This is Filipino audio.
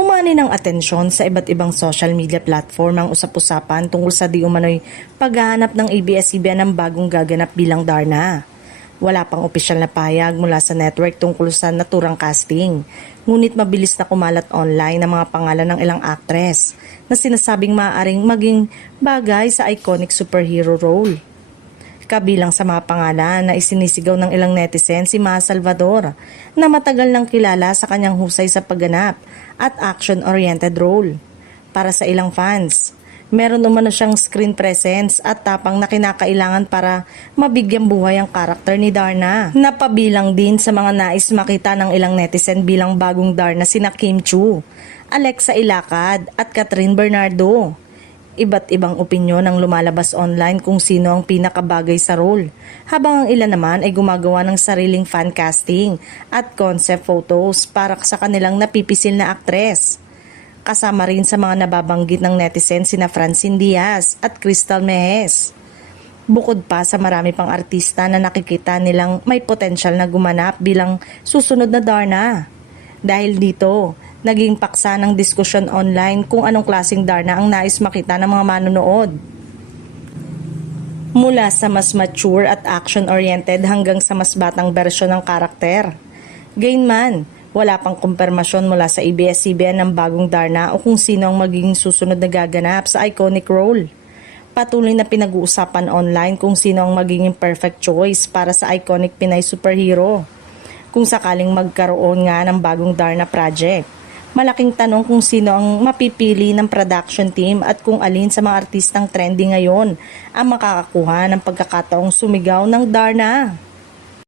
Umani ng atensyon sa iba't ibang social media platform ang usap-usapan tungkol sa di umano'y paghahanap ng ABS-CBN ng bagong gaganap bilang Darna. Wala pang opisyal na pahayag mula sa network tungkol sa naturang casting, ngunit mabilis na kumalat online ang mga pangalan ng ilang actress na sinasabing maaaring maging bagay sa iconic superhero role. Kabilang sa mga pangalan na isinisigaw ng ilang netizen si Maha Salvador na matagal nang kilala sa kanyang husay sa pagganap at action-oriented role. Para sa ilang fans, meron umano siyang screen presence at tapang na kinakailangan para mabigyang buhay ang karakter ni Darna. Napabilang din sa mga nais makita ng ilang netizen bilang bagong Darna sina Kim Chiu, Alexa Ilacad at Catherine Bernardo. Iba't ibang opinyon ang lumalabas online kung sino ang pinakabagay sa role, habang ang ilan naman ay gumagawa ng sariling fan casting at concept photos para sa kanilang napipisil na aktres. Kasama rin sa mga nababanggit ng netizen sina Francine Diaz at Crystal Mejes. Bukod pa sa marami pang artista na nakikita nilang may potensyal na gumanap bilang susunod na Darna. Dahil dito, naging paksa ng diskusyon online kung anong klaseng Darna ang nais makita ng mga manonood. Mula sa mas mature at action-oriented hanggang sa mas batang bersyon ng karakter. Gayunman, wala pang kumpirmasyon mula sa ABS-CBN ng bagong Darna o kung sino ang magiging susunod na gaganap sa iconic role. Patuloy na pinag-uusapan online kung sino ang magiging perfect choice para sa iconic Pinay superhero. Kung sakaling magkaroon nga ng bagong Darna project, malaking tanong kung sino ang mapipili ng production team at kung alin sa mga artistang trending ngayon ang makakakuha ng pagkakataong sumigaw ng Darna.